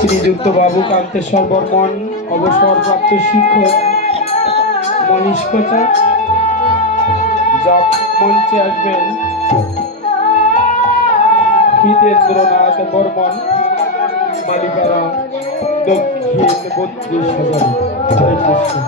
শ্রীযুক্ত বাবু কান্তেশ্বর বর্মন, অবসরপ্রাপ্ত শিক্ষক মনীষ কোচা। মঞ্চে আসবেন হিতেন্দ্রনাথ বর্মন, মালিপাড়া, দক্ষিণ 32,000। হরে কৃষ্ণ।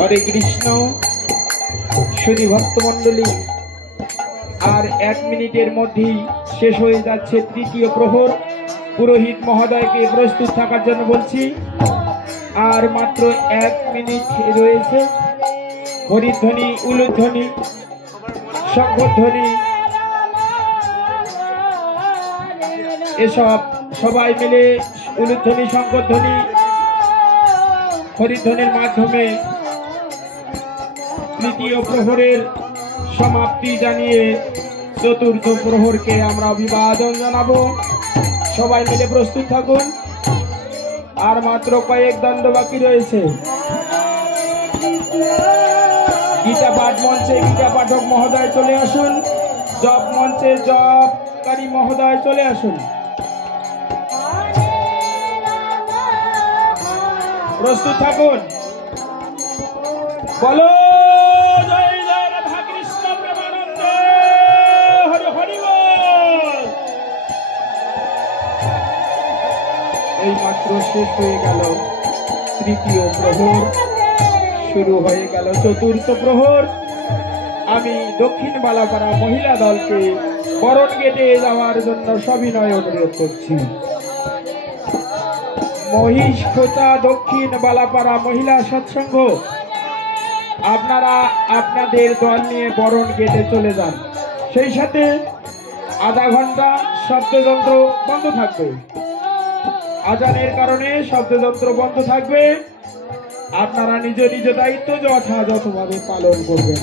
হরে কৃষ্ণ। সুধী ভক্তমণ্ডলী, আর 1 মিনিটের মধ্যেই শেষ হয়ে যাচ্ছে তৃতীয় প্রহর। পুরোহিত মহোদয়কে প্রস্তুত থাকার জন্য বলছি। আর মাত্র 1 মিনিট রয়েছে। হরিধ্বনি, উলুধ্বনি, শঙ্খধ্বনি, এসব সবাই মিলে উলুধ্বনি, শঙ্খধ্বনি, হরিধ্বনির মাধ্যমে তৃতীয় প্রহরের সমাপ্তি জানিয়ে চতুর্থ প্রহরকে আমরা অভিবাদন জানাবো। সবাই মিলে প্রস্তুত থাকুন। আর মাত্র কয়েক দণ্ড বাকি রয়েছে। গীতা পাঠ মঞ্চে গীতা পাঠক মহোদয় চলে আসুন। জপ মঞ্চে জপকারী মহোদয় চলে আসুন। প্রস্তুত থাকুন। বলো জয় জয় রাধা কৃষ্ণ প্রেমানন্দে, হরি হরি বল। এই মাত্র শেষ হয়ে গেল তৃতীয় প্রহর শুরু হয়ে গেল, চতুর্থ প্রহর। আমি দক্ষিণ বালাপাড়া মহিলা দলকে বরণ গেটে যাওয়ার জন্য সবিনয় অনুরোধ করছি। মহিষ খোঁচা দক্ষিণ বালাপাড়া মহিলা সৎসঙ্গ, আপনারা আপনাদের দল নিয়ে বরণ গেটে চলে যান। সেই সাথে আধা ঘন্টা শব্দযন্ত্র বন্ধ থাকবে, আজানের কারণে শব্দযন্ত্র বন্ধ থাকবে। আপনারা নিজ নিজ দায়িত্ব যথাযথভাবে পালন করবেন।